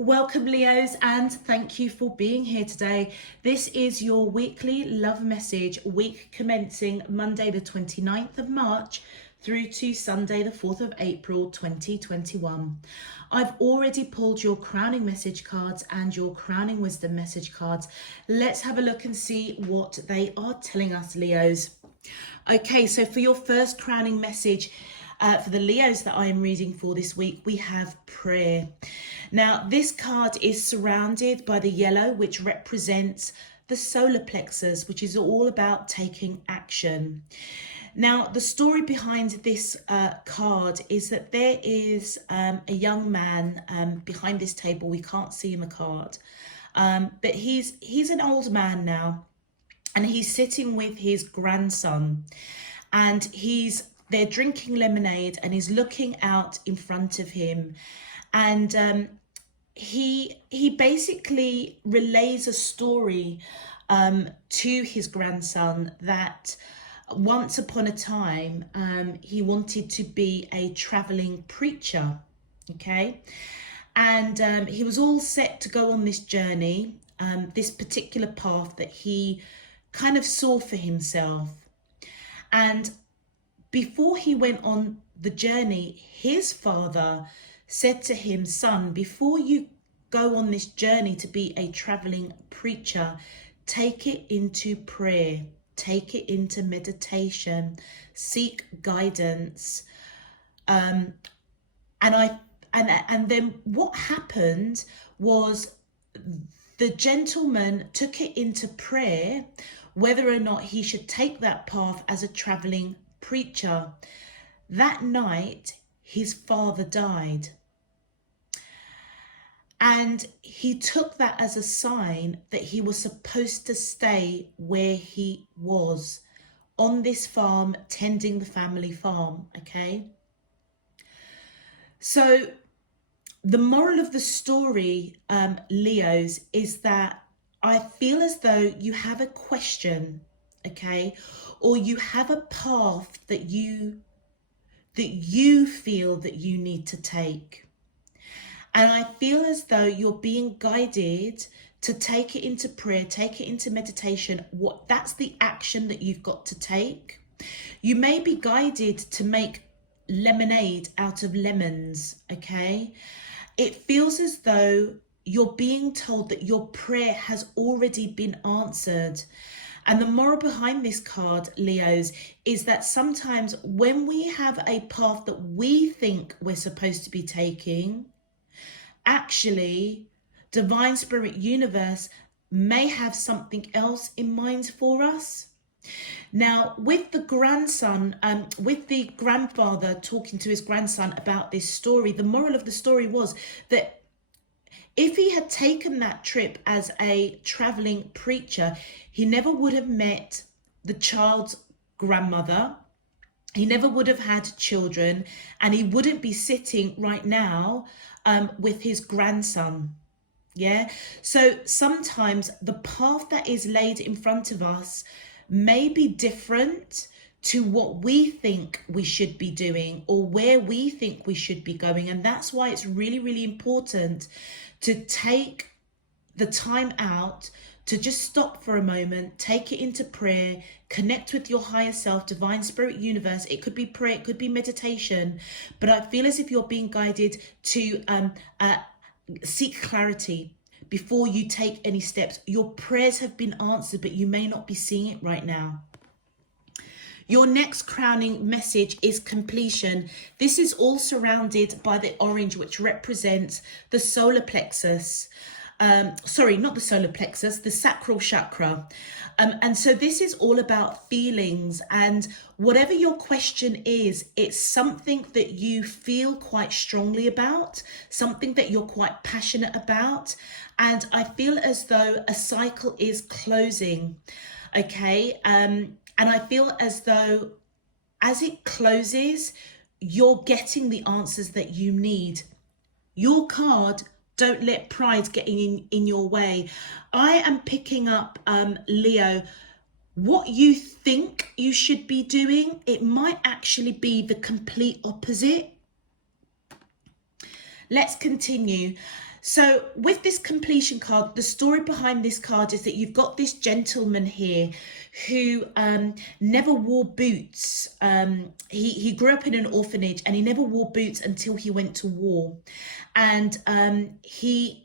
Welcome, Leos, and thank you for being here today. This is your weekly love message, week commencing Monday the 29th of March through to Sunday the 4th of April 2021. I've already pulled your crowning message cards and your crowning wisdom message cards. Let's have a look and see what they are telling us, Leos. Okay, so for your first crowning message, for the Leos that I am reading for this week, we have prayer. Now, this card is surrounded by the yellow, which represents the solar plexus, which is all about taking action. Now, the story behind this card is that there is a young man behind this table. We can't see in the card, but he's an old man now, and he's sitting with his grandson, and they're drinking lemonade, and he's looking out in front of him, and he basically relays a story to his grandson that once upon a time he wanted to be a traveling preacher. Okay, and he was all set to go on this journey, this particular path that he kind of saw for himself. And before he went on the journey, his father said to him, "Son, before you go on this journey to be a traveling preacher, take it into prayer, take it into meditation, seek guidance." And then what happened was the gentleman took it into prayer, whether or not he should take that path as a traveling preacher. That night, his father died. And he took that as a sign that he was supposed to stay where he was, on this farm, tending the family farm, okay? So the moral of the story, Leos, is that I feel as though you have a question, okay, or you have a path that you feel that you need to take. And I feel as though you're being guided to take it into prayer, take it into meditation. That's the action that you've got to take. You may be guided to make lemonade out of lemons, okay? It feels as though you're being told that your prayer has already been answered. And the moral behind this card, Leos, is that sometimes when we have a path that we think we're supposed to be taking, actually, Divine Spirit Universe may have something else in mind for us. Now, with the grandson, with the grandfather talking to his grandson about this story, the moral of the story was that if he had taken that trip as a traveling preacher, he never would have met the child's grandmother. He never would have had children, and he wouldn't be sitting right now with his grandson. Yeah. So sometimes the path that is laid in front of us may be different to what we think we should be doing or where we think we should be going. And that's why it's really, really important to take the time out to just stop for a moment, take it into prayer, connect with your higher self, Divine Spirit Universe. It could be prayer, it could be meditation, but I feel as if you're being guided to seek clarity before you take any steps. Your prayers have been answered, but you may not be seeing it right now. Your next crowning message is completion. This is all surrounded by the orange, which represents the solar plexus. Sorry, not the solar plexus, the sacral chakra. And so this is all about feelings, and whatever your question is, it's something that you feel quite strongly about, something that you're quite passionate about. And I feel as though a cycle is closing, okay? And I feel as though as it closes, you're getting the answers that you need. Your card, don't let pride get in your way. I am picking up, Leo, what you think you should be doing, it might actually be the complete opposite. Let's continue. So with this completion card, the story behind this card is that you've got this gentleman here who never wore boots. He grew up in an orphanage and he never wore boots until he went to war. And he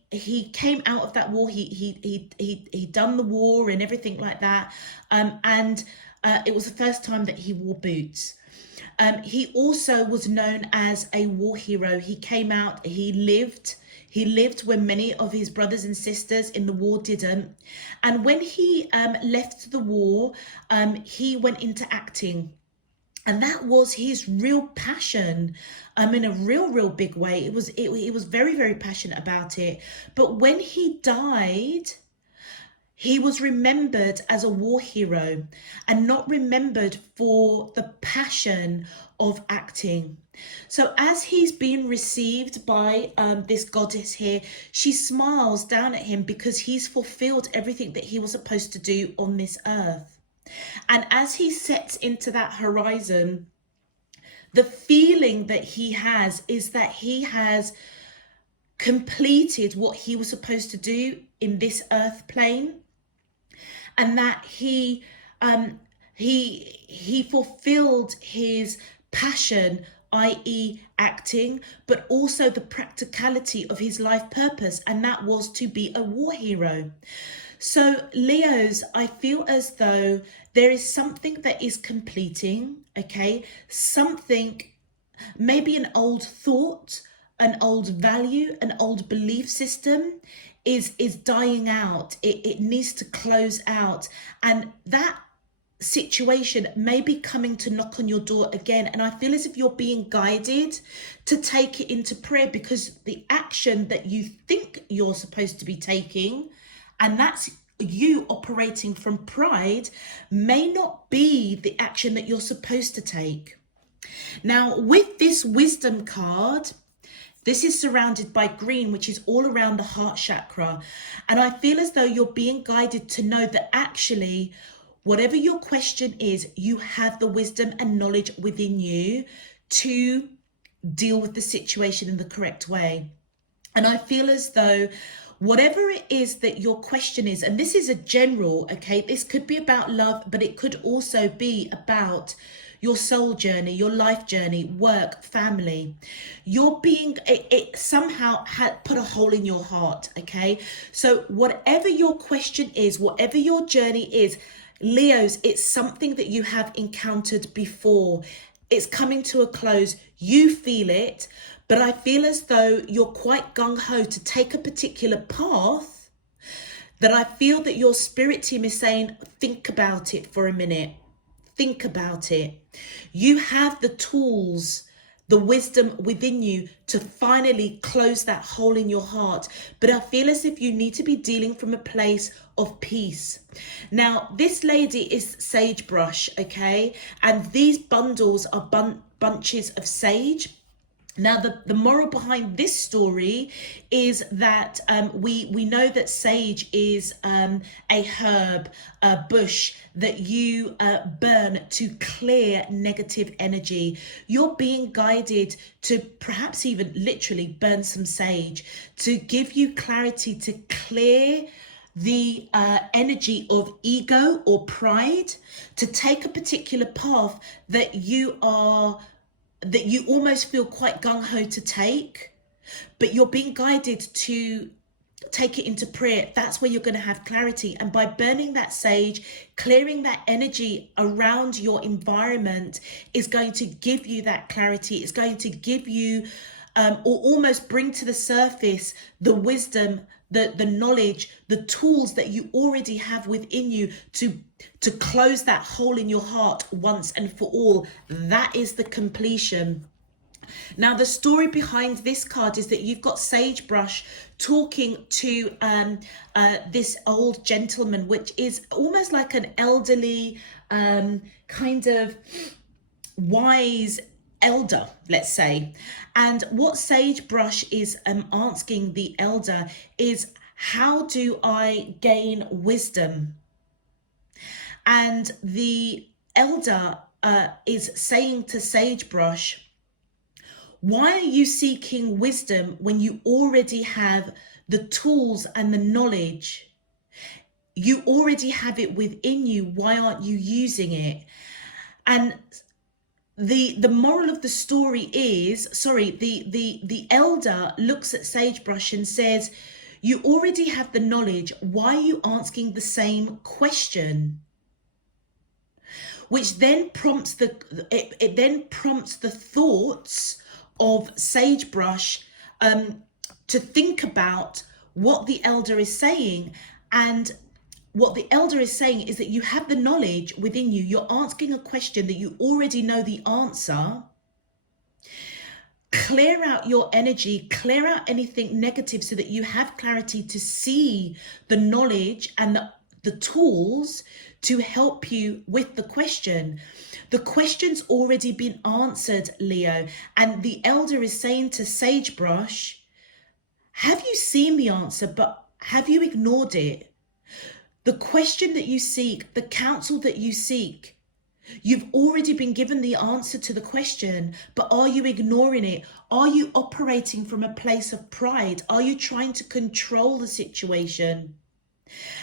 came out of that war. He done the war and everything like that. And it was the first time that he wore boots. He also was known as a war hero. He came out, he lived when many of his brothers and sisters in the war didn't. And when he left the war, he went into acting. And that was his real passion, in a real big way. He was very, very passionate about it. But when he died, he was remembered as a war hero and not remembered for the passion of acting. So as he's being received by this goddess here, she smiles down at him because he's fulfilled everything that he was supposed to do on this earth. And as he sets into that horizon, the feeling that he has is that he has completed what he was supposed to do in this earth plane, and that he fulfilled his passion, i.e. acting, but also the practicality of his life purpose, and that was to be a war hero. So Leos, I feel as though there is something that is completing, okay? Something, maybe an old thought, an old value, an old belief system is dying out. It needs to close out. And that situation may be coming to knock on your door again. And I feel as if you're being guided to take it into prayer, because the action that you think you're supposed to be taking, and that's you operating from pride, may not be the action that you're supposed to take. Now, with this wisdom card, this is surrounded by green, which is all around the heart chakra. And I feel as though you're being guided to know that actually, whatever your question is, you have the wisdom and knowledge within you to deal with the situation in the correct way. And I feel as though whatever it is that your question is, and this is a general, okay, this could be about love, but it could also be about your soul journey, your life journey, work, family. You're being, it somehow had put a hole in your heart, okay? So whatever your question is, whatever your journey is, Leos, it's something that you have encountered before. It's coming to a close. You feel it, but I feel as though you're quite gung-ho to take a particular path that I feel that your spirit team is saying, think about it for a minute. Think about it. You have the tools, the wisdom within you to finally close that hole in your heart. But I feel as if you need to be dealing from a place of peace. Now, this lady is sagebrush, okay? And these bundles are bunches of sage. Now, the moral behind this story is that we know that sage is a herb, a bush that you burn to clear negative energy. You're being guided to perhaps even literally burn some sage to give you clarity, to clear the energy of ego or pride, to take a particular path that you almost feel quite gung-ho to take, but you're being guided to take it into prayer. That's where you're going to have clarity. And by burning that sage, clearing that energy around your environment is going to give you that clarity. It's going to give you or almost bring to the surface the wisdom, the knowledge, the tools that you already have within you to close that hole in your heart once and for all. That is the completion. Now, the story behind this card is that you've got sagebrush talking to this old gentleman, which is almost like an elderly, kind of wise elder, let's say. And what sagebrush is asking the elder is, how do I gain wisdom? And the elder is saying to sagebrush, why are you seeking wisdom when you already have the tools and the knowledge. You already have it within you. Why aren't you using it? And the moral of the story is, the elder looks at Sagebrush and says, you already have the knowledge. Why are you asking the same question? Which then prompts it then prompts the thoughts of Sagebrush to think about what the elder is saying. And what the elder is saying is that you have the knowledge within you. You're asking a question that you already know the answer. Clear out your energy, clear out anything negative so that you have clarity to see the knowledge and the tools to help you with the question. The question's already been answered, Leo. And the elder is saying to Sagebrush, have you seen the answer, but have you ignored it? The question that you seek, the counsel that you seek, you've already been given the answer to the question, but are you ignoring it? Are you operating from a place of pride? Are you trying to control the situation?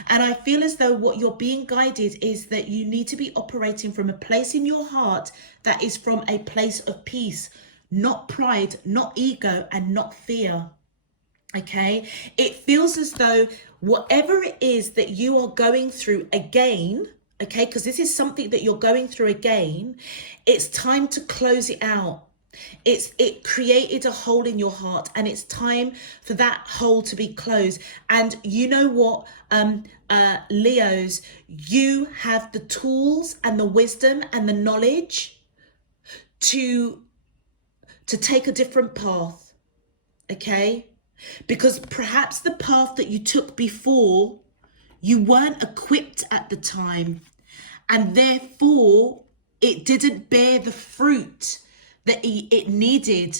And I feel as though what you're being guided is that you need to be operating from a place in your heart that is from a place of peace, not pride, not ego, and not fear. Okay, it feels as though whatever it is that you are going through again, okay, because this is something that you're going through again, it's time to close it out. It created a hole in your heart, and it's time for that hole to be closed. And you know what, Leos, you have the tools and the wisdom and the knowledge to take a different path, okay? Because perhaps the path that you took before, you weren't equipped at the time, and therefore it didn't bear the fruit that it needed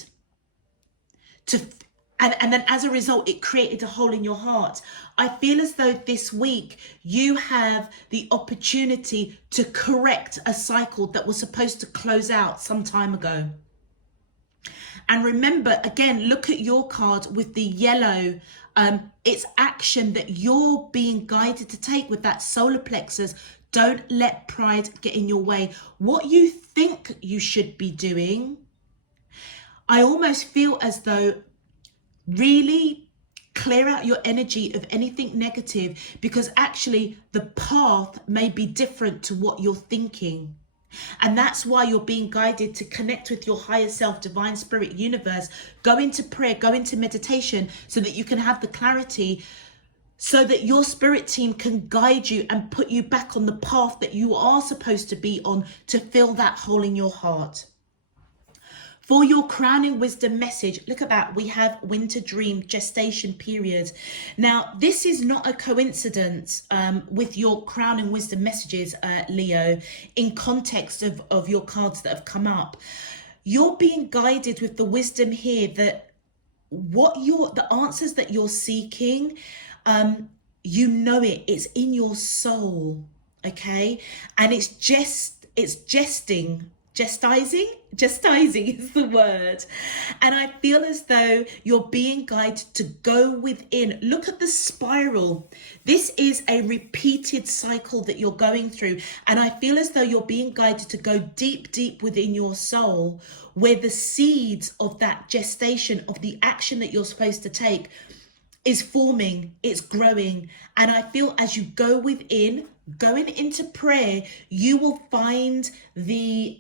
to, and then as a result, it created a hole in your heart. I feel as though this week you have the opportunity to correct a cycle that was supposed to close out some time ago. And remember, again, look at your card with the yellow. It's action that you're being guided to take with that solar plexus. Don't let pride get in your way. What you think you should be doing, I almost feel as though really clear out your energy of anything negative, because actually the path may be different to what you're thinking. And that's why you're being guided to connect with your higher self, divine spirit, universe, go into prayer, go into meditation, so that you can have the clarity, so that your spirit team can guide you and put you back on the path that you are supposed to be on to fill that hole in your heart. For your crowning wisdom message, look at that. We have winter dream gestation period. Now, this is not a coincidence with your crowning wisdom messages, Leo, in context of your cards that have come up. You're being guided with the wisdom here that the answers that you're seeking, you know it's in your soul, okay? And it's Jestizing is the word. And I feel as though you're being guided to go within. Look at the spiral. This is a repeated cycle that you're going through. And I feel as though you're being guided to go deep, deep within your soul, where the seeds of that gestation, of the action that you're supposed to take, is forming, it's growing. And I feel as you go within, going into prayer, you will find the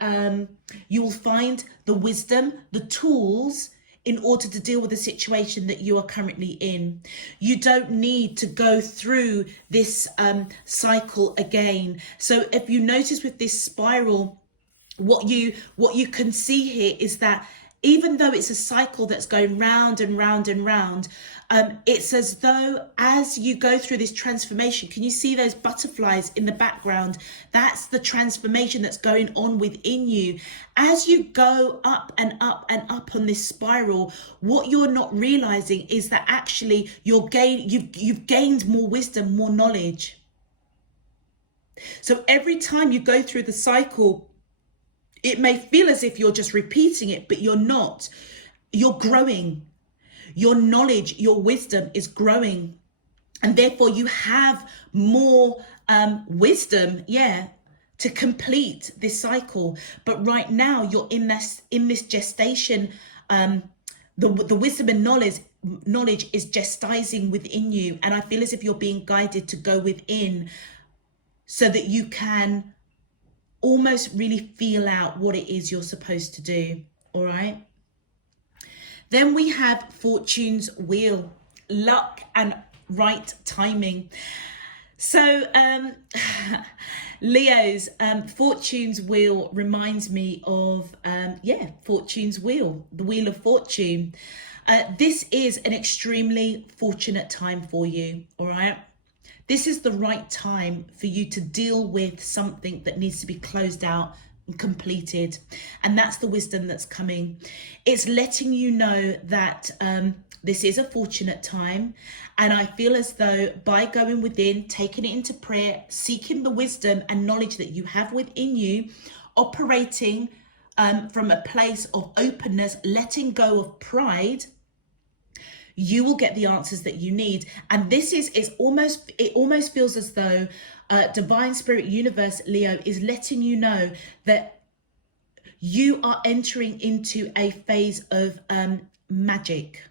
wisdom, the tools in order to deal with the situation that you are currently in. You don't need to go through this cycle again. So if you notice with this spiral, what you can see here is that even though it's a cycle that's going round and round and round, it's as though as you go through this transformation, can you see those butterflies in the background? That's the transformation that's going on within you. As you go up and up and up on this spiral, what you're not realizing is that actually you've gained more wisdom, more knowledge. So every time you go through the cycle, it may feel as if you're just repeating it, but you're not. You're growing. Your knowledge, your wisdom is growing, and therefore you have more wisdom, to complete this cycle. But right now you're in this gestation. The wisdom and knowledge is gestizing within you, and I feel as if you're being guided to go within so that you can almost really feel out what it is you're supposed to do. All right. Then we have Fortune's wheel, luck and right timing. So Leo's Fortune's wheel reminds me of Fortune's wheel, the wheel of fortune. This is an extremely fortunate time for you. All right. This is the right time for you to deal with something that needs to be closed out and completed. And that's the wisdom that's coming. It's letting you know that this is a fortunate time. And I feel as though by going within, taking it into prayer, seeking the wisdom and knowledge that you have within you, operating from a place of openness, letting go of pride, you will get the answers that you need. And this it almost feels as though divine spirit universe, Leo, is letting you know that you are entering into a phase of magic.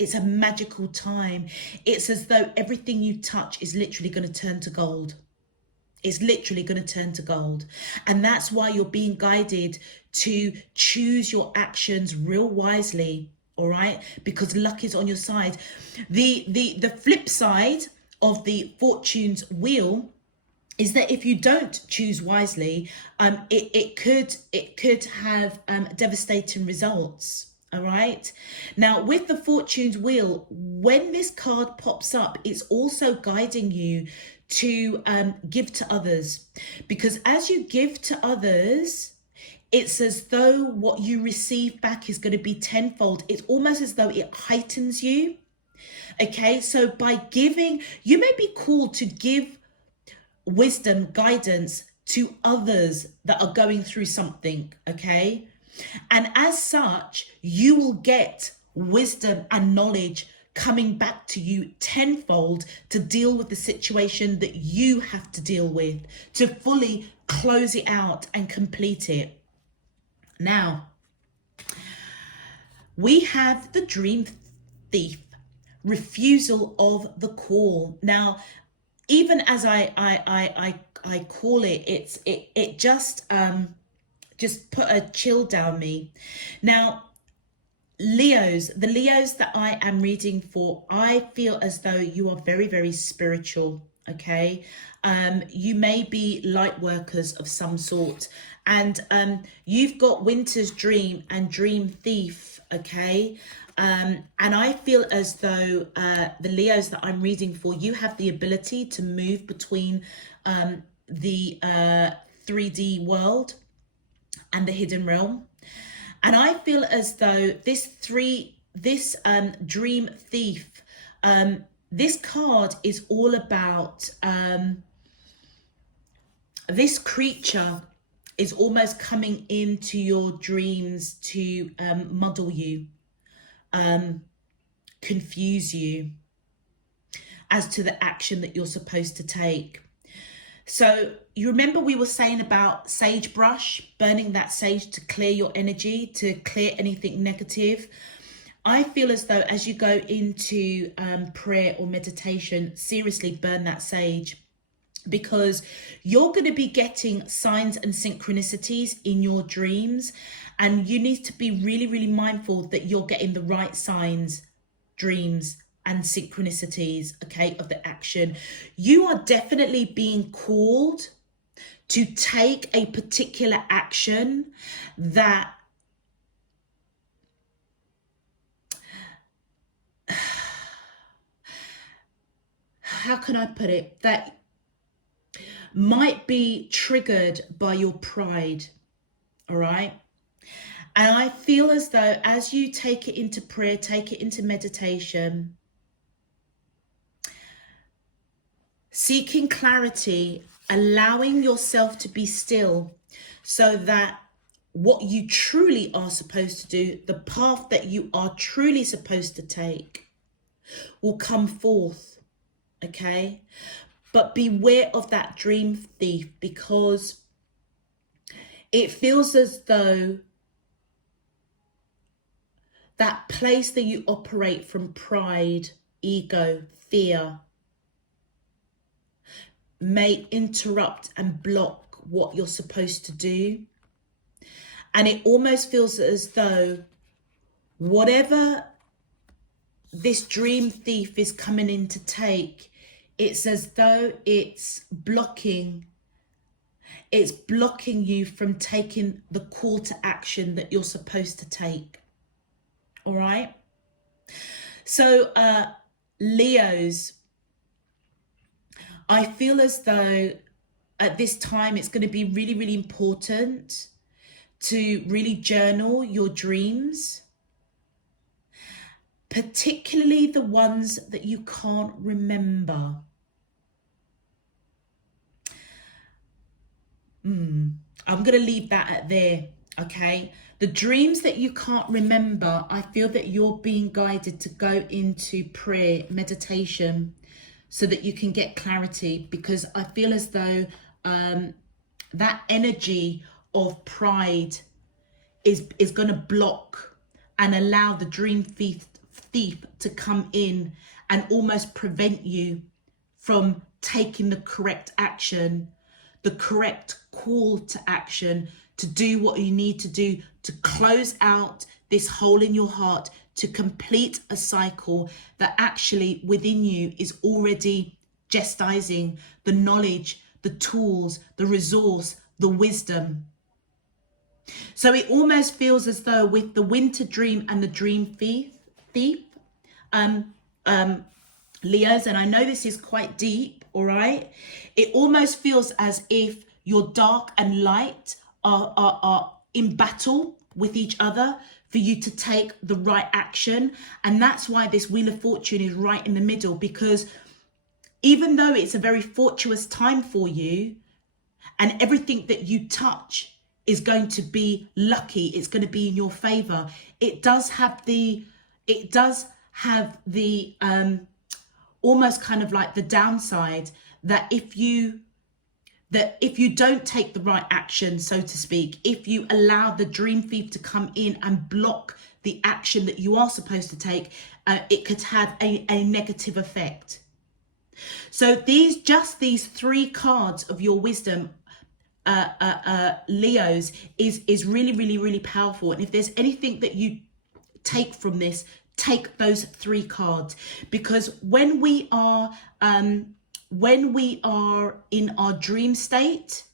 It's a magical time. It's as though everything you touch is literally going to turn to gold. It's literally going to turn to gold. And that's why you're being guided to choose your actions real wisely. All right, because luck is on your side. The flip side of the Fortune's wheel is that if you don't choose wisely, it could have devastating results. All right. Now, with the Fortune's wheel, when this card pops up, it's also guiding you to give to others, because as you give to others, it's as though what you receive back is going to be tenfold. It's almost as though it heightens you. Okay, so by giving, you may be called to give wisdom, guidance to others that are going through something. Okay, and as such, you will get wisdom and knowledge coming back to you tenfold to deal with the situation that you have to deal with, to fully close it out and complete it. Now, we have the dream thief, refusal of the call. Now, even as I call it, it just put a chill down me. Now, the Leos that I am reading for, I feel as though you are very, very spiritual. Okay, you may be light workers of some sort, and you've got Winter's Dream and Dream Thief. Okay, and I feel as though the Leos that I'm reading for, you have the ability to move between the 3D world and the hidden realm. And I feel as though this Dream Thief, this card is all about this creature is almost coming into your dreams to muddle you, confuse you as to the action that you're supposed to take. So you remember we were saying about sagebrush, burning that sage to clear your energy, to clear anything negative. I feel as though as you go into prayer or meditation, seriously burn that sage, because you're going to be getting signs and synchronicities in your dreams, and you need to be really, really mindful that you're getting the right signs, dreams, and synchronicities, okay, of the action. You are definitely being called to take a particular action that how can I put it, that might be triggered by your pride. All right. And I feel as though as you take it into prayer, take it into meditation, seeking clarity, allowing yourself to be still so that what you truly are supposed to do, the path that you are truly supposed to take will come forth, okay? But beware of that dream thief, because it feels as though that place that you operate from pride, ego, fear may interrupt and block what you're supposed to do. And it almost feels as though whatever this dream thief is coming in to take, it's as though it's blocking you from taking the call to action that you're supposed to take. All right. So Leos, I feel as though at this time it's going to be really, really important to really journal your dreams, particularly the ones that you can't remember. I'm going to leave that at there, okay? The dreams that you can't remember, I feel that you're being guided to go into prayer, meditation, so that you can get clarity, because I feel as though that energy of pride is going to block and allow the dream thief to come in and almost prevent you from taking the correct action, the correct call to action, to do what you need to do to close out this hole in your heart, to complete a cycle that actually within you is already gestizing the knowledge, the tools, the resource, the wisdom. So it almost feels as though with the winter dream and the dream thief, Leos, and I know this is quite deep, all right? It almost feels as if your dark and light are in battle with each other for you to take the right action. And that's why this Wheel of Fortune is right in the middle, because even though it's a very fortuitous time for you and everything that you touch is going to be lucky, it's going to be in your favor, it does have the almost kind of like the downside that if you don't take the right action, so to speak, if you allow the dream thief to come in and block the action that you are supposed to take, it could have a negative effect. So these three cards of your wisdom, Leos, is really, really, really powerful. And if there's anything that you take from this, take those three cards, because when we are in our dream state,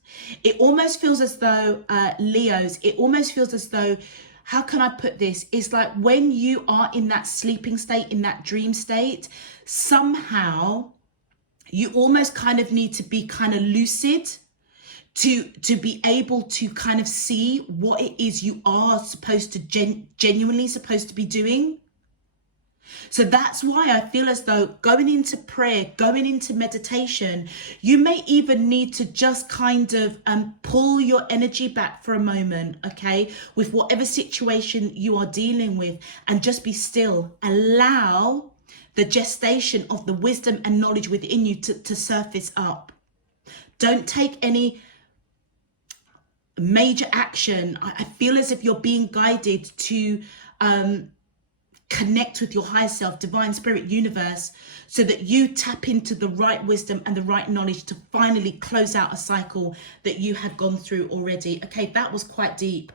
it almost feels as though, Leos, it almost feels as though, how can I put this? It's like when you are in that sleeping state, in that dream state, somehow you almost kind of need to be kind of lucid to be able to kind of see what it is you are supposed to genuinely supposed to be doing. So that's why I feel as though going into prayer, going into meditation, you may even need to just kind of pull your energy back for a moment, okay, with whatever situation you are dealing with, and just be still. Allow the gestation of the wisdom and knowledge within you to surface up. Don't take any major action. I feel as if you're being guided to connect with your higher self, divine spirit, universe, so that you tap into the right wisdom and the right knowledge to finally close out a cycle that you had gone through already. Okay, that was quite deep.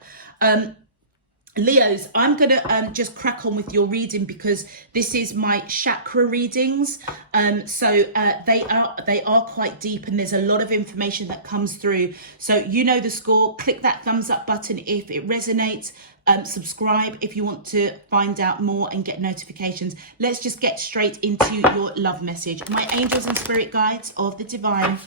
Leos, I'm going to just crack on with your reading, because this is my chakra readings. So they are quite deep, and there's a lot of information that comes through. So you know the score. Click that thumbs up button if it resonates. Subscribe if you want to find out more and get notifications. Let's just get straight into your love message. My angels and spirit guides of the divine,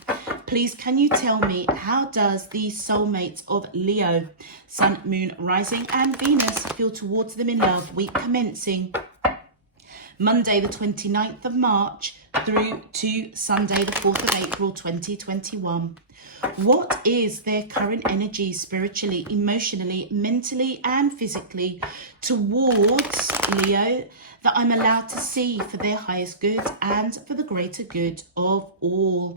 please can you tell me, how does the soulmates of Leo, Sun, Moon, Rising and Venus feel towards them in love, week commencing Monday the 29th of March through to Sunday the 4th of April 2021. What is their current energy spiritually, emotionally, mentally and physically towards Leo that I'm allowed to see for their highest good and for the greater good of all?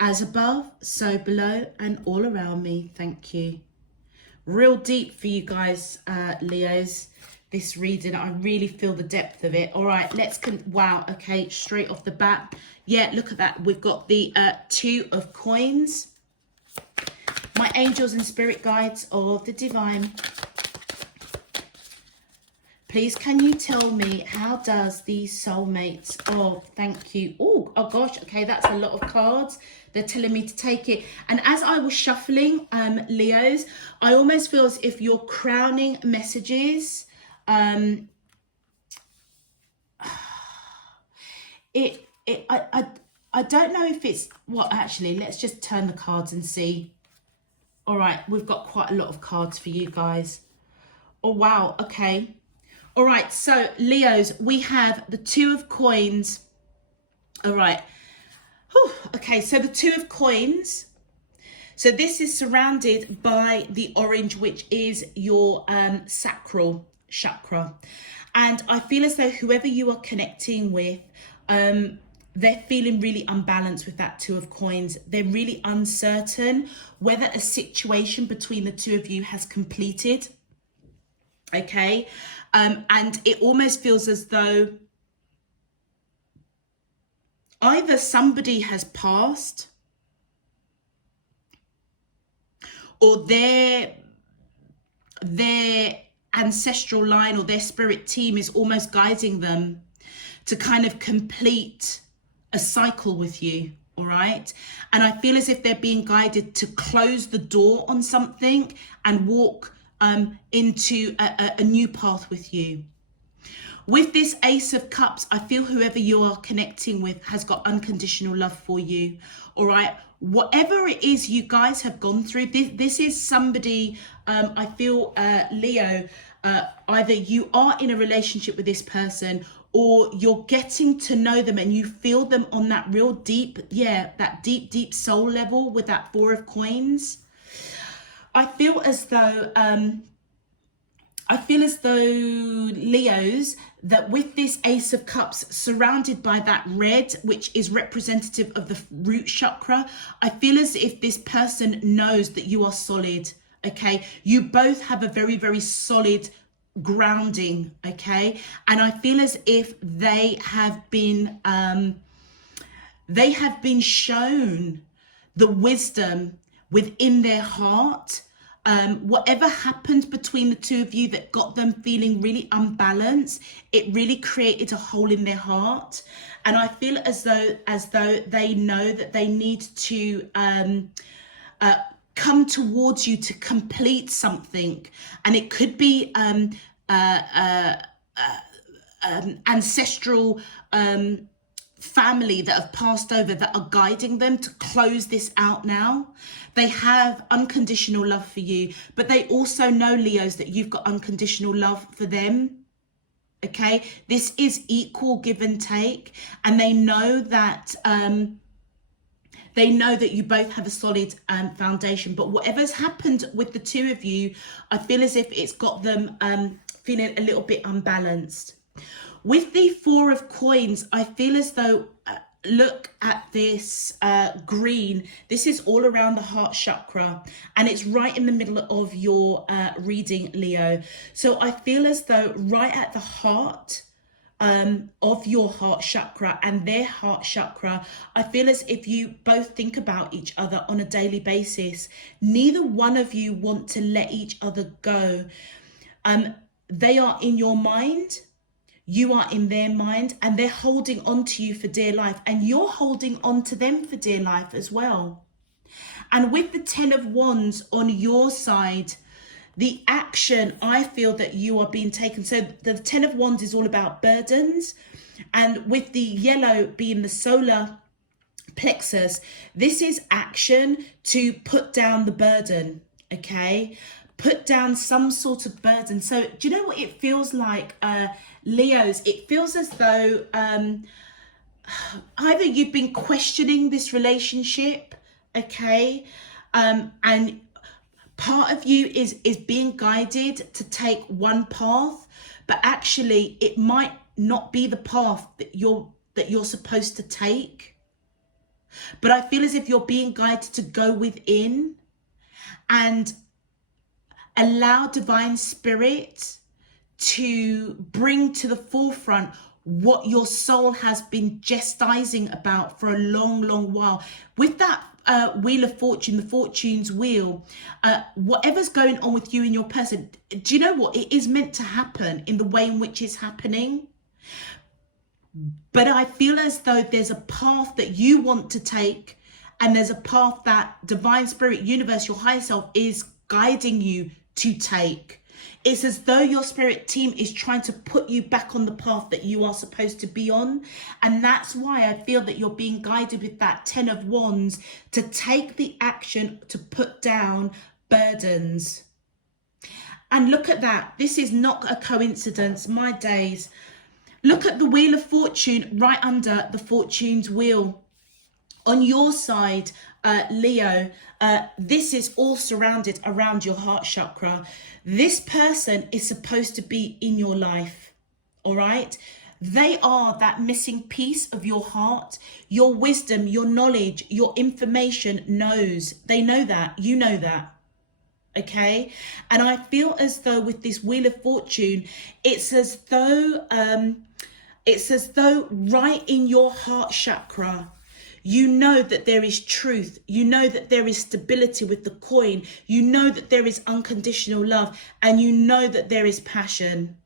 As above, so below and all around me. Thank you. Real deep for you guys, Leos, this reading. I really feel the depth of it. All right, wow, okay, straight off the bat. Yeah, look at that. We've got the 2 of coins. My angels and spirit guides of the divine. Please, can you tell me, how does the soulmates of, thank you. Oh gosh, okay, that's a lot of cards. They're telling me to take it. And as I was shuffling, Leos, I almost feel as if your crowning messages, I don't know if it's, well, actually, let's just turn the cards and see. All right, we've got quite a lot of cards for you guys. Oh, wow, okay. All right, so Leos, we have the 2 of coins. All right. Whew. Okay, so the 2 of coins. So this is surrounded by the orange, which is your sacral chakra. And I feel as though whoever you are connecting with, they're feeling really unbalanced with that 2 of coins. They're really uncertain whether a situation between the 2 of you has completed. Okay. And it almost feels as though either somebody has passed or their ancestral line or their spirit team is almost guiding them to kind of complete a cycle with you. All right. And I feel as if they're being guided to close the door on something and walk into a new path with you. With this Ace of Cups, I feel whoever you are connecting with has got unconditional love for you. All right. Whatever it is you guys have gone through, this is somebody, I feel, Leo, either you are in a relationship with this person or you're getting to know them and you feel them on that real deep, that deep soul level with that 4 of coins. I feel as though, Leos, that with this Ace of Cups surrounded by that red, which is representative of the root chakra, I feel as if this person knows that you are solid, okay? You both have a very, very solid grounding, okay? And I feel as if they have been shown the wisdom within their heart. Whatever happened between the 2 of you that got them feeling really unbalanced, it really created a hole in their heart. And I feel as though they know that they need to come towards you to complete something. And it could be ancestral family that have passed over that are guiding them to close this out now. They have unconditional love for you, but they also know, Leos, that you've got unconditional love for them. Okay, this is equal give and take, and they know that you both have a solid foundation. But whatever's happened with the 2 of you, I feel as if it's got them feeling a little bit unbalanced. With the 4 of coins, I feel as though, look at this green. This is all around the heart chakra, and it's right in the middle of your reading, Leo. So I feel as though right at the heart of your heart chakra and their heart chakra, I feel as if you both think about each other on a daily basis. Neither one of you want to let each other go. They are in your mind. You are in their mind, and they're holding on to you for dear life, and you're holding on to them for dear life as well. And with the 10 of Wands on your side, the action, I feel that you are being taken. So the 10 of Wands is all about burdens, and with the yellow being the solar plexus, this is action to put down the burden, okay? put down some sort of burden. So do you know what it feels like, Leos? It feels as though either you've been questioning this relationship, okay, and part of you is being guided to take one path, but actually it might not be the path that you're supposed to take. But I feel as if you're being guided to go within and allow divine spirit to bring to the forefront what your soul has been gestising about for a long, long while. With that wheel of fortune, the fortune's wheel, whatever's going on with you and your person, do you know what? It is meant to happen in the way in which it's happening. But I feel as though there's a path that you want to take, and there's a path that divine spirit, universe, your higher self is guiding you to take. It's as though your spirit team is trying to put you back on the path that you are supposed to be on. And that's why I feel that you're being guided with that 10 of Wands to take the action to put down burdens. And look at that. This is not a coincidence. My days. Look at the Wheel of Fortune right under the Fortune's wheel. On your side, Leo, this is all surrounded around your heart chakra. This person is supposed to be in your life, all right? They are that missing piece of your heart. Your wisdom, your knowledge, your information knows. They know that. You know that. Okay? And I feel as though with this Wheel of Fortune, it's as though right in your heart chakra, you know that there is truth. You know that there is stability with the coin. You know that there is unconditional love, and you know that there is passion.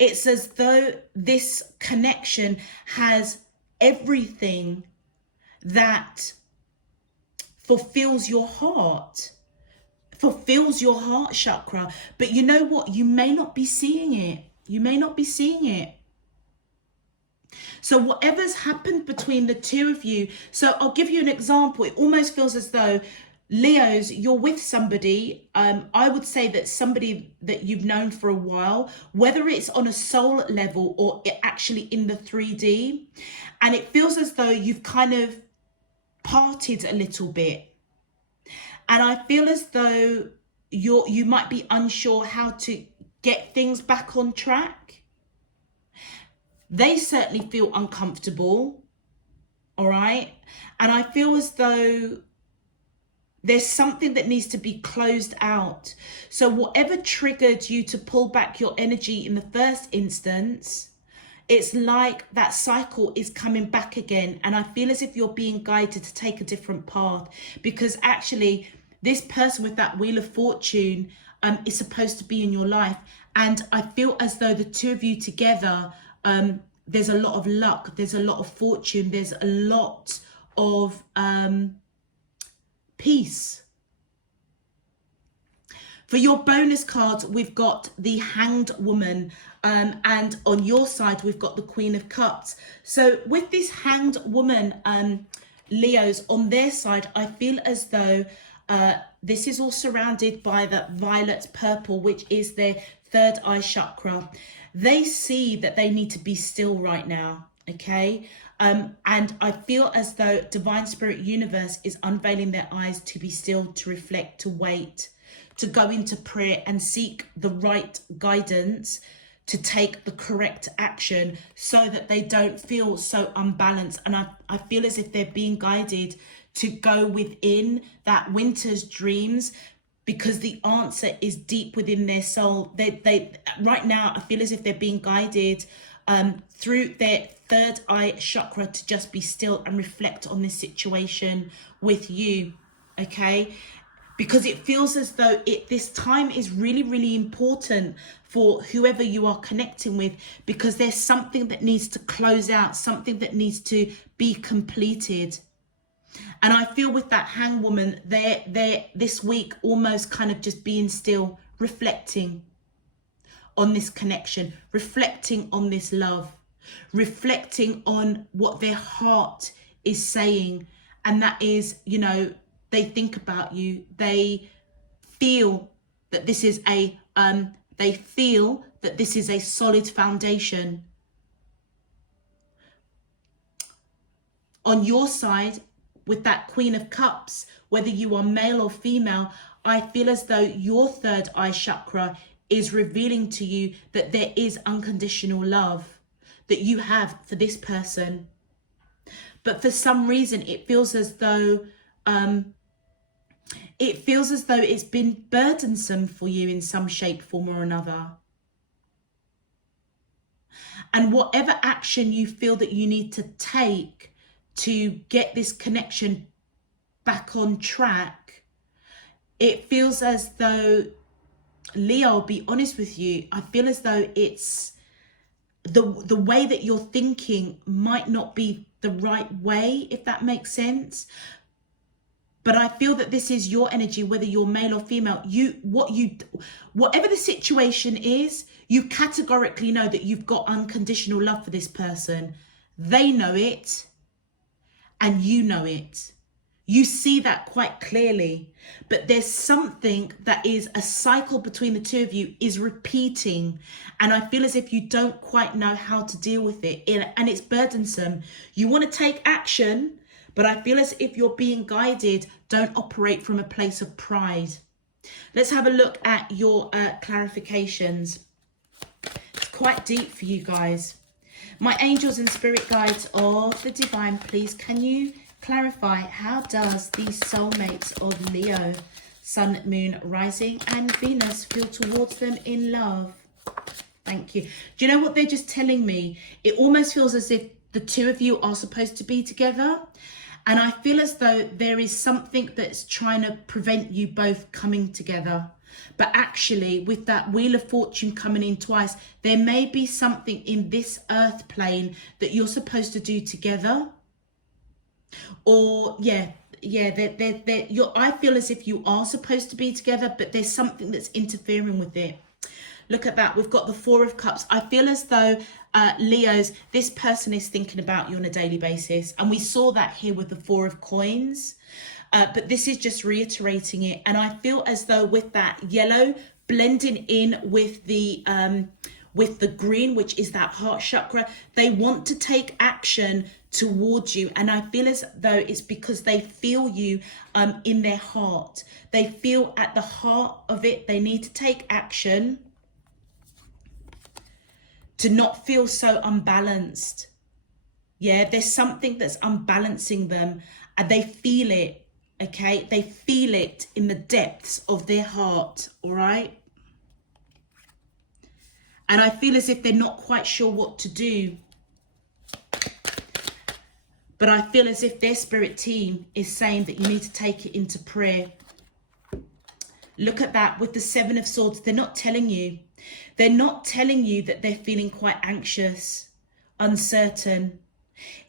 It's as though this connection has everything that fulfills your heart, fulfills your heart chakra. But you know what? You may not be seeing it. You may not be seeing it. So whatever's happened between the two of you, so I'll give you an example. It almost feels as though, Leos, you're with somebody, I would say that somebody that you've known for a while, whether it's on a soul level or actually in the 3D, and it feels as though you've kind of parted a little bit. And I feel as though you might be unsure how to get things back on track. They certainly feel uncomfortable, all right? And I feel as though there's something that needs to be closed out. So whatever triggered you to pull back your energy in the first instance, it's like that cycle is coming back again. And I feel as if you're being guided to take a different path, because actually this person with that Wheel of Fortune is supposed to be in your life. And I feel as though the two of you together, there's a lot of luck, there's a lot of fortune, there's a lot of peace. For your bonus cards, we've got the Hanged Woman, and on your side, we've got the Queen of Cups. So with this Hanged Woman, Leos, on their side, I feel as though this is all surrounded by the violet purple, which is their third eye chakra. They see that they need to be still right now, okay? And I feel as though Divine Spirit Universe is unveiling their eyes to be still, to reflect, to wait, to go into prayer and seek the right guidance, to take the correct action so that they don't feel so unbalanced. And I feel as if they're being guided to go within that winter's dreams, because the answer is deep within their soul. They right now, I feel as if they're being guided through their third eye chakra to just be still and reflect on this situation with you, okay? Because it feels as though this time is really, really important for whoever you are connecting with, because there's something that needs to close out, something that needs to be completed. And I feel with that Hanged Woman, they're this week almost kind of just being still, reflecting on this connection, reflecting on this love, reflecting on what their heart is saying. And that is, you know, they think about you, they feel that this is they feel that this is a solid foundation. On your side, with that Queen of Cups, whether you are male or female, I feel as though your third eye chakra is revealing to you that there is unconditional love that you have for this person. But for some reason, it feels as though it's been burdensome for you in some shape, form or another. And whatever action you feel that you need to take to get this connection back on track, it feels as though, Leo, I'll be honest with you, I feel as though it's the way that you're thinking might not be the right way, if that makes sense. But I feel that this is your energy, whether you're male or female. Whatever the situation is, you categorically know that you've got unconditional love for this person. They know it, and you know it. You see that quite clearly. But there's something that is a cycle between the two of you is repeating. And I feel as if you don't quite know how to deal with it. And it's burdensome. You want to take action, but I feel as if you're being guided. Don't operate from a place of pride. Let's have a look at your clarifications. It's quite deep for you guys. My angels and spirit guides of the divine, please, can you clarify, how does the soulmates of Leo, Sun, Moon, Rising and Venus feel towards them in love? Thank you. Do you know what they're just telling me? It almost feels as if the two of you are supposed to be together. And I feel as though there is something that's trying to prevent you both coming together. But actually, with that Wheel of Fortune coming in twice, there may be something in this earth plane that you're supposed to do together. Or, I feel as if you are supposed to be together, but there's something that's interfering with it. Look at that. We've got the Four of Cups. I feel as though, Leos, this person is thinking about you on a daily basis. And we saw that here with the Four of Coins. But this is just reiterating it. And I feel as though with that yellow blending in with the green, which is that heart chakra, they want to take action towards you. And I feel as though it's because they feel you in their heart. They feel at the heart of it, they need to take action to not feel so unbalanced. Yeah, there's something that's unbalancing them and they feel it. Okay, they feel it in the depths of their heart, all right? And I feel as if they're not quite sure what to do. But I feel as if their spirit team is saying that you need to take it into prayer. Look at that with the Seven of Swords. They're not telling you. They're not telling you that they're feeling quite anxious, uncertain.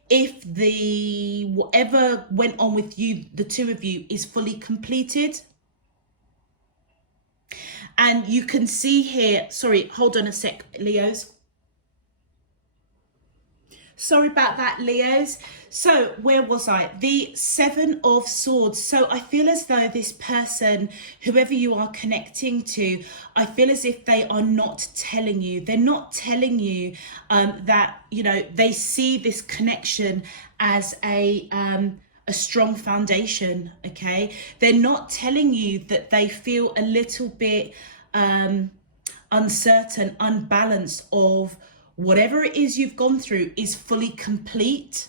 If the whatever went on with you, the two of you, is fully completed. And you can see here, sorry, hold on a sec, Leos. Sorry about that, Leos. So where was I? The Seven of Swords. So I feel as though this person, whoever you are connecting to, I feel as if they are not telling you. They're not telling you that, you know, they see this connection as a strong foundation, okay? They're not telling you that they feel a little bit uncertain, unbalanced of whatever it is you've gone through is fully complete.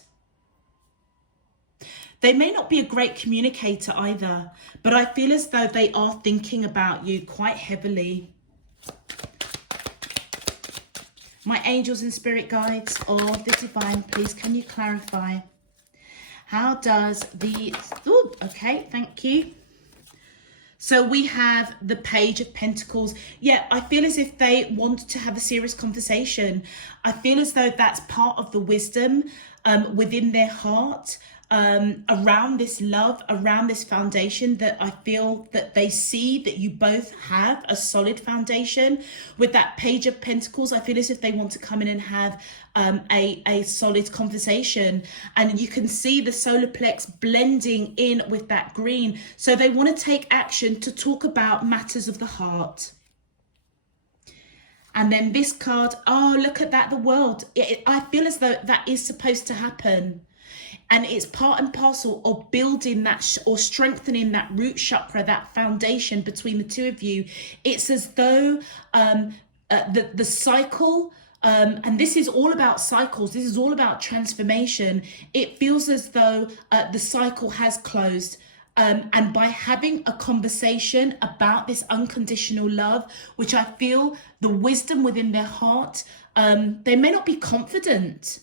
They may not be a great communicator either, but I feel as though they are thinking about you quite heavily. My angels and spirit guides of the divine, please can you clarify? How does the... Ooh, okay, thank you. So we have the Page of Pentacles. Yeah, I feel as if they want to have a serious conversation. I feel as though that's part of the wisdom within their heart. around this love, around this foundation, that I feel that they see that you both have a solid foundation. With that Page of Pentacles, I feel as if they want to come in and have a solid conversation. And you can see the solar plex blending in with that green. So they want to take action to talk about matters of the heart. And then this card, oh, look at that, the World. I feel as though that is supposed to happen. And it's part and parcel of building that or strengthening that root chakra, that foundation between the two of you. It's as though the cycle, and this is all about cycles. This is all about transformation. It feels as though the cycle has closed. And by having a conversation about this unconditional love, which I feel the wisdom within their heart, they may not be confident,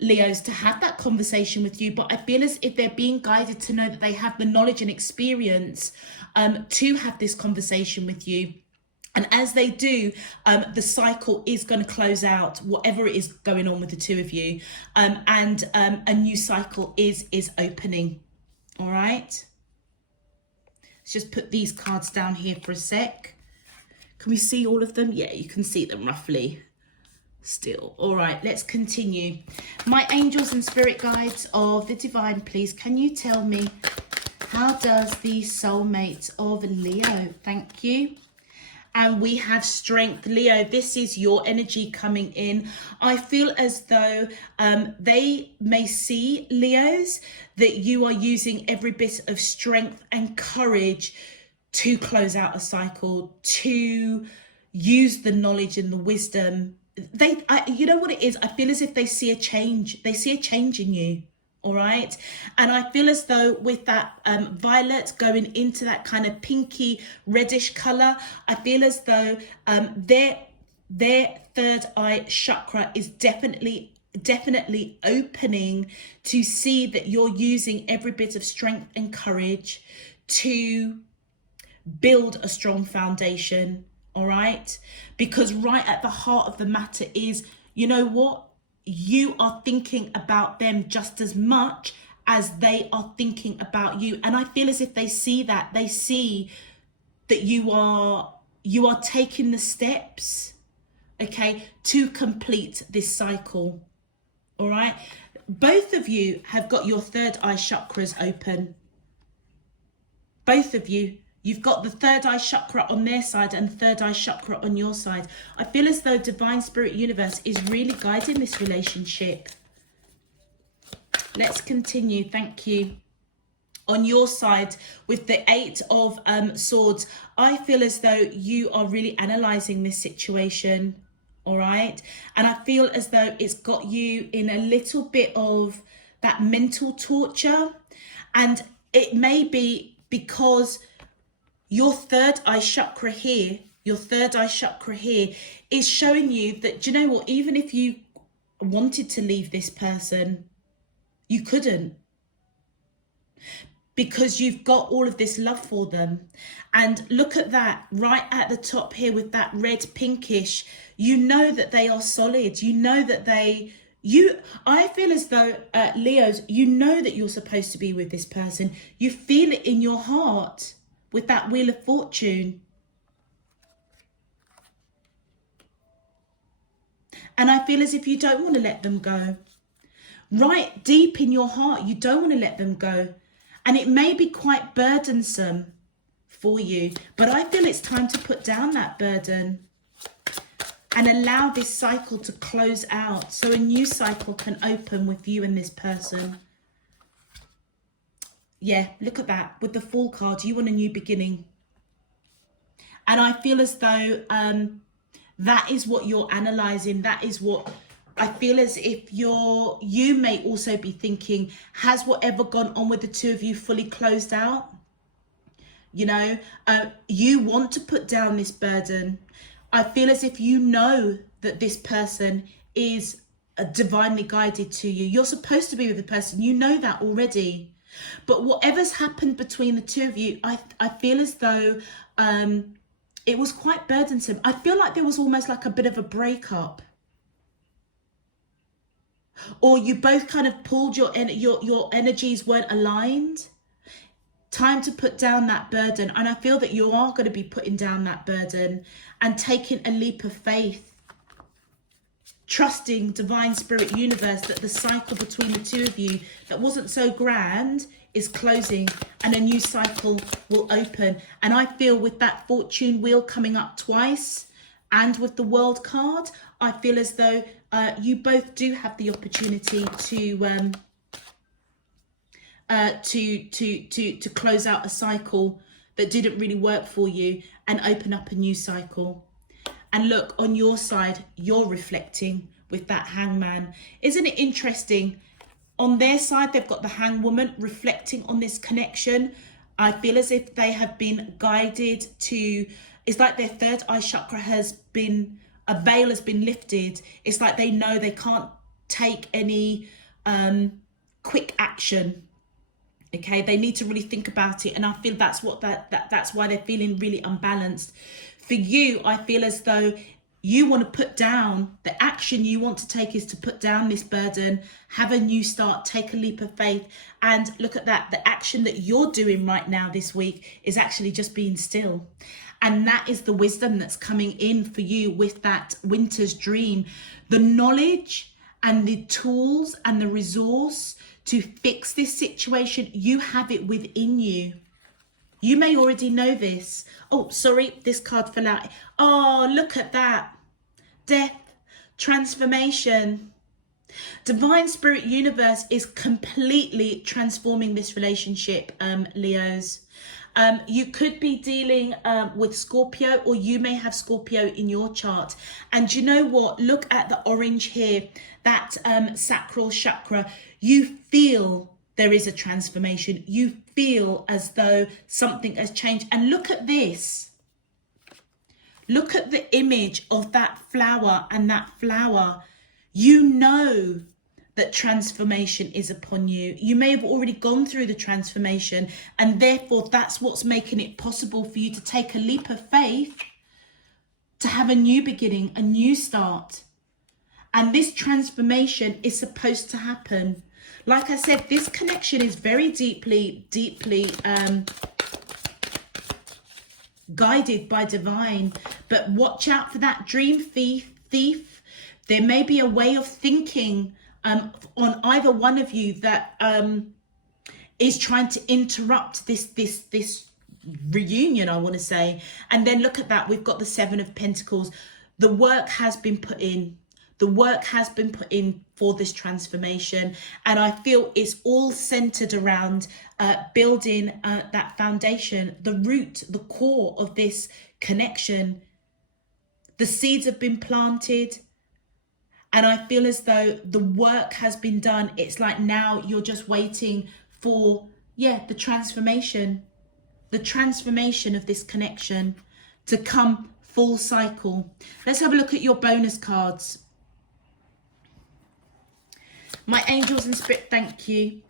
Leos, to have that conversation with you, but I feel as if they're being guided to know that they have the knowledge and experience to have this conversation with you. And as they do, the cycle is going to close out, whatever it is going on with the two of you, and a new cycle is opening. All right. Let's just put these cards down here for a sec. Can we see all of them? Yeah, you can see them roughly still. All right, let's continue. My angels and spirit guides of the divine, please, can you tell me, how does the soulmate of Leo? Thank you. And we have strength. Leo, this is your energy coming in. I feel as though they may see, Leos, that you are using every bit of strength and courage to close out a cycle, to use the knowledge and the wisdom. You know what it is? I feel as if they see a change. They see a change in you. All right. And I feel as though with that violet going into that kind of pinky reddish color, I feel as though their third eye chakra is definitely opening to see that you're using every bit of strength and courage to build a strong foundation. All right. Because right at the heart of the matter is, you know what? You are thinking about them just as much as they are thinking about you. And I feel as if they see that. They see that you are taking the steps, okay, to complete this cycle. All right. Both of you have got your third eye chakras open. Both of you. You've got the third eye chakra on their side and the third eye chakra on your side. I feel as though Divine Spirit Universe is really guiding this relationship. Let's continue. Thank you. On your side, with the Eight of Swords, I feel as though you are really analysing this situation. All right. And I feel as though it's got you in a little bit of that mental torture. And it may be because your third eye chakra here is showing you that, do you know what, even if you wanted to leave this person, you couldn't. Because you've got all of this love for them. And look at that, right at the top here with that red pinkish, you know that they are solid. You know that I feel as though, Leos, you know that you're supposed to be with this person. You feel it in your heart. With that Wheel of Fortune. And I feel as if you don't want to let them go. Right deep in your heart, you don't want to let them go. And it may be quite burdensome for you. But I feel it's time to put down that burden. And allow this cycle to close out. So a new cycle can open with you and this person. Yeah, look at that. With the Fool card, you want a new beginning. And I feel as though that is what you're analysing. That is what I feel as if you may also be thinking, has whatever gone on with the two of you fully closed out? You know, you want to put down this burden. I feel as if you know that this person is divinely guided to you. You're supposed to be with the person. You know that already. But whatever's happened between the two of you, I feel as though it was quite burdensome. I feel like there was almost like a bit of a breakup. or you both kind of pulled your energies weren't aligned. Time to put down that burden. And I feel that you are going to be putting down that burden and taking a leap of faith, trusting divine spirit universe that the cycle between the two of you that wasn't so grand is closing and a new cycle will open. And I feel with that fortune wheel coming up twice and with the world card, I feel as though you both do have the opportunity to close out a cycle that didn't really work for you and open up a new cycle. And look, on your side, you're reflecting with that hangman. Isn't it interesting? On their side, they've got the hangwoman reflecting on this connection. I feel as if they have been guided to, it's like their third eye chakra has been, a veil has been lifted. It's like they know they can't take any quick action. Okay, they need to really think about it. And I feel that's what that's why they're feeling really unbalanced. For you, I feel as though you want to put down, the action you want to take is to put down this burden, have a new start, take a leap of faith. And look at that. The action that you're doing right now this week is actually just being still. And that is the wisdom that's coming in for you with that winter's dream. The knowledge and the tools and the resource to fix this situation, you have it within you. You may already know this. Oh, sorry, this card fell out. Oh, look at that. Death, transformation. Divine Spirit Universe is completely transforming this relationship, Leos. You could be dealing with Scorpio, or you may have Scorpio in your chart. And you know what? Look at the orange here, that sacral chakra. You feel there is a transformation. You feel as though something has changed. And look at this. Look at the image of that flower, and that flower. You know that transformation is upon you. You may have already gone through the transformation, and therefore that's what's making it possible for you to take a leap of faith, to have a new beginning, a new start. And this transformation is supposed to happen. Like I said, this connection is very deeply guided by divine. But watch out for that dream thief. There may be a way of thinking on either one of you that is trying to interrupt this reunion, I want to say. And then look at that. We've got the Seven of Pentacles. The work has been put in. The work has been put in for this transformation. And I feel it's all centered around building that foundation, the root, the core of this connection. The seeds have been planted. And I feel as though the work has been done. It's like now you're just waiting for, the transformation of this connection to come full cycle. Let's have a look at your bonus cards. My angels and spirit, thank you.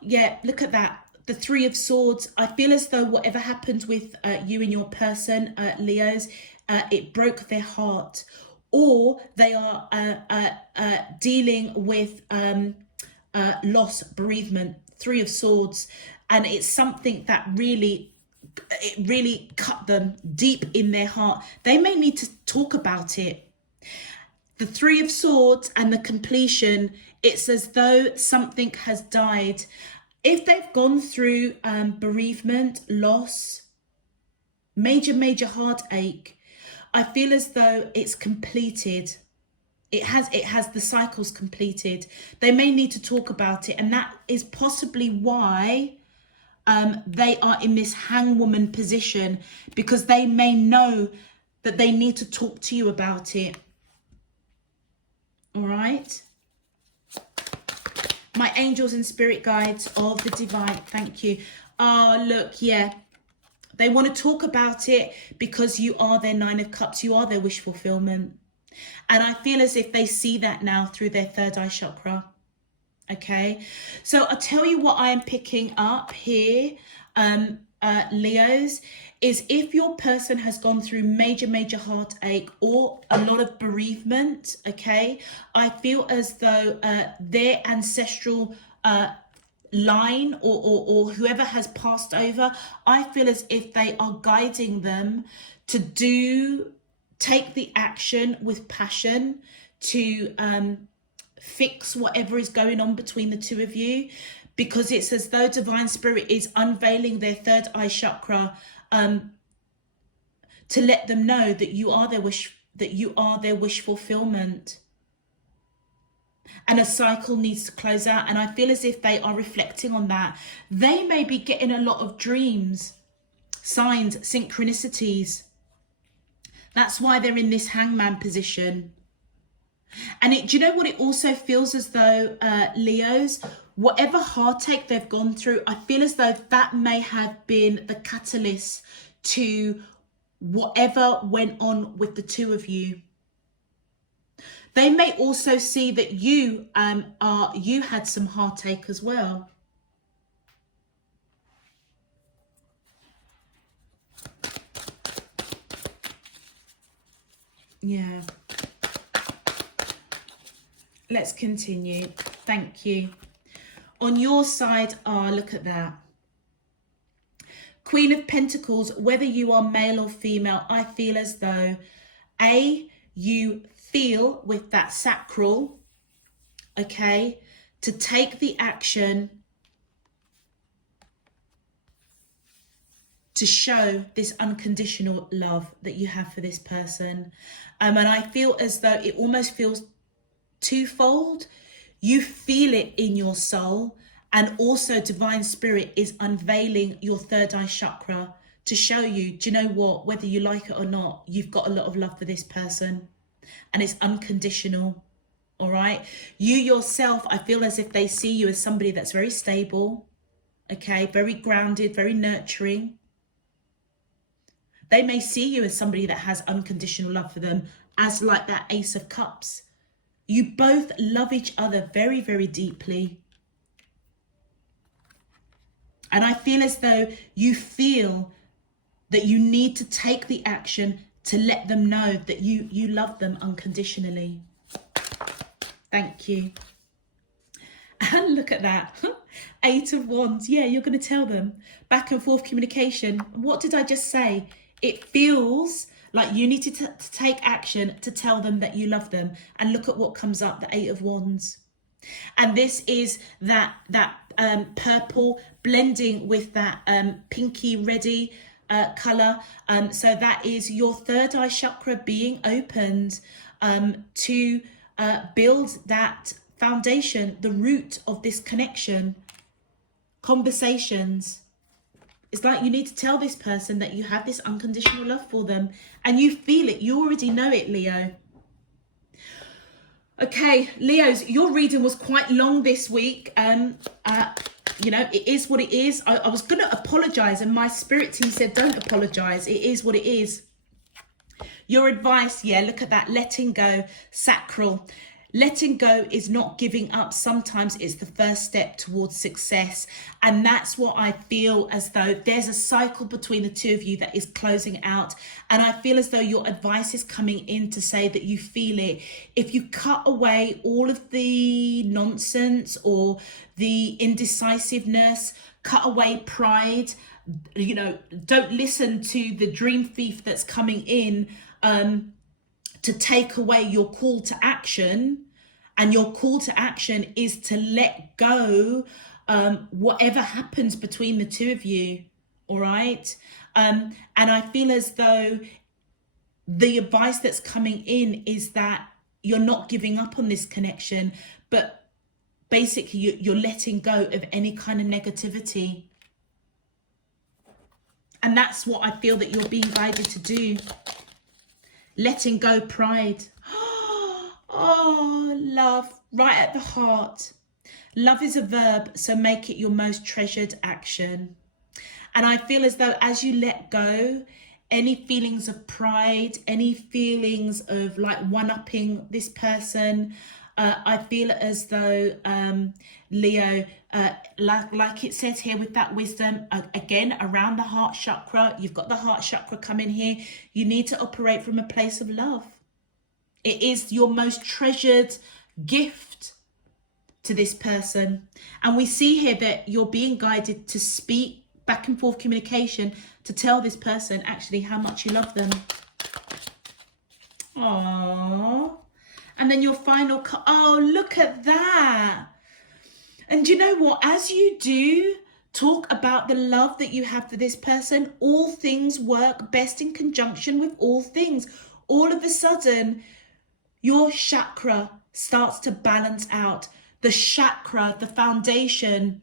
Yeah, look at that. The Three of Swords. I feel as though whatever happened with you and your person, Leos, it broke their heart. Or they are dealing with loss, bereavement, Three of Swords. And it's something that really cut them deep in their heart. They may need to talk about it. The Three of Swords and the completion, it's as though something has died. If they've gone through bereavement, loss, major heartache, I feel as though it's completed. It has the cycles completed. They may need to talk about it, and that is possibly why they are in this hangwoman position, because they may know that they need to talk to you about it. All right. My angels and spirit guides of the divine, thank you. Oh, look, yeah. They want to talk about it because you are their Nine of Cups. You are their wish fulfillment. And I feel as if they see that now through their third eye chakra. Okay. So I'll tell you what I am picking up here. Leos, is if your person has gone through major heartache or a lot of bereavement, okay, I feel as though their ancestral line or whoever has passed over, I feel as if they are guiding them to take the action with passion to fix whatever is going on between the two of you, because it's as though divine spirit is unveiling their third eye chakra to let them know that you are their wish fulfillment. And a cycle needs to close out. And I feel as if they are reflecting on that. They may be getting a lot of dreams, signs, synchronicities. That's why they're in this hangman position. And do you know what it also feels as though, Leos, whatever heartache they've gone through, I feel as though that may have been the catalyst to whatever went on with the two of you. They may also see that you had some heartache as well. Yeah. Let's continue. Thank you. On your side, look at that. Queen of Pentacles, whether you are male or female, I feel as though, you feel with that sacral, okay, to take the action to show this unconditional love that you have for this person. And I feel as though it almost feels twofold. You feel it in your soul, and also divine spirit is unveiling your third eye chakra to show you, do you know what, whether you like it or not, you've got a lot of love for this person. And it's unconditional, all right? You yourself, I feel as if they see you as somebody that's very stable, okay? Very grounded, very nurturing. They may see you as somebody that has unconditional love for them, as like that Ace of Cups. You both love each other very, very deeply. And I feel as though you feel that you need to take the action to let them know that you love them unconditionally. Thank you. And look at that. 8 of Wands. Yeah, you're going to tell them. Back and forth communication. What did I just say? It feels like you need to take action to tell them that you love them. And look at what comes up, the 8 of Wands. And this is that purple blending with that pinky reddy color. So that is your third eye chakra being opened to build that foundation, the root of this connection. Conversations. It's like you need to tell this person that you have this unconditional love for them, and you feel it. You already know it, Leo. Okay, Leos, your reading was quite long this week. You know, it is what it is. I was going to apologize, and my spirit team said, don't apologize. It is what it is. Your advice, yeah, look at that. Letting go, sacral. Letting go is not giving up. Sometimes it's the first step towards success. And that's what I feel as though there's a cycle between the two of you that is closing out. And I feel as though your advice is coming in to say that you feel it. If you cut away all of the nonsense or the indecisiveness, cut away pride, you know, don't listen to the dream thief that's coming in to take away your call to action. And your call to action is to let go whatever happens between the two of you, all right? And I feel as though the advice that's coming in is that you're not giving up on this connection, but basically you're letting go of any kind of negativity. And that's what I feel that you're being guided to do. Letting go pride. Oh, love, right at the heart. Love is a verb, so make it your most treasured action. And I feel as though as you let go, any feelings of pride, any feelings of like one-upping this person. I feel as though, Leo, like it says here with that wisdom, again, around the heart chakra, you've got the heart chakra coming here. You need to operate from a place of love. It is your most treasured gift to this person. And we see here that you're being guided to speak back and forth communication to tell this person actually how much you love them. Aww. And then your final, oh, look at that. And you know what? As you do talk about the love that you have for this person, all things work best in conjunction with all things. All of a sudden, your chakra starts to balance out. The chakra, the foundation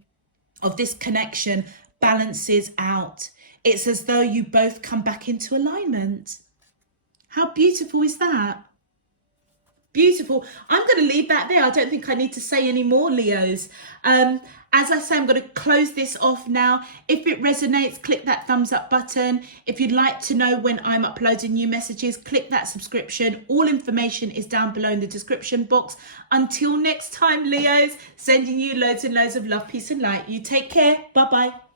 of this connection, balances out. It's as though you both come back into alignment. How beautiful is that? Beautiful. I'm going to leave that there. I don't think I need to say any more, Leos. As I say, I'm going to close this off now. If it resonates, click that thumbs up button. If you'd like to know when I'm uploading new messages, click that subscription. All information is down below in the description box. Until next time, Leos, sending you loads and loads of love, peace and light. You take care. Bye-bye.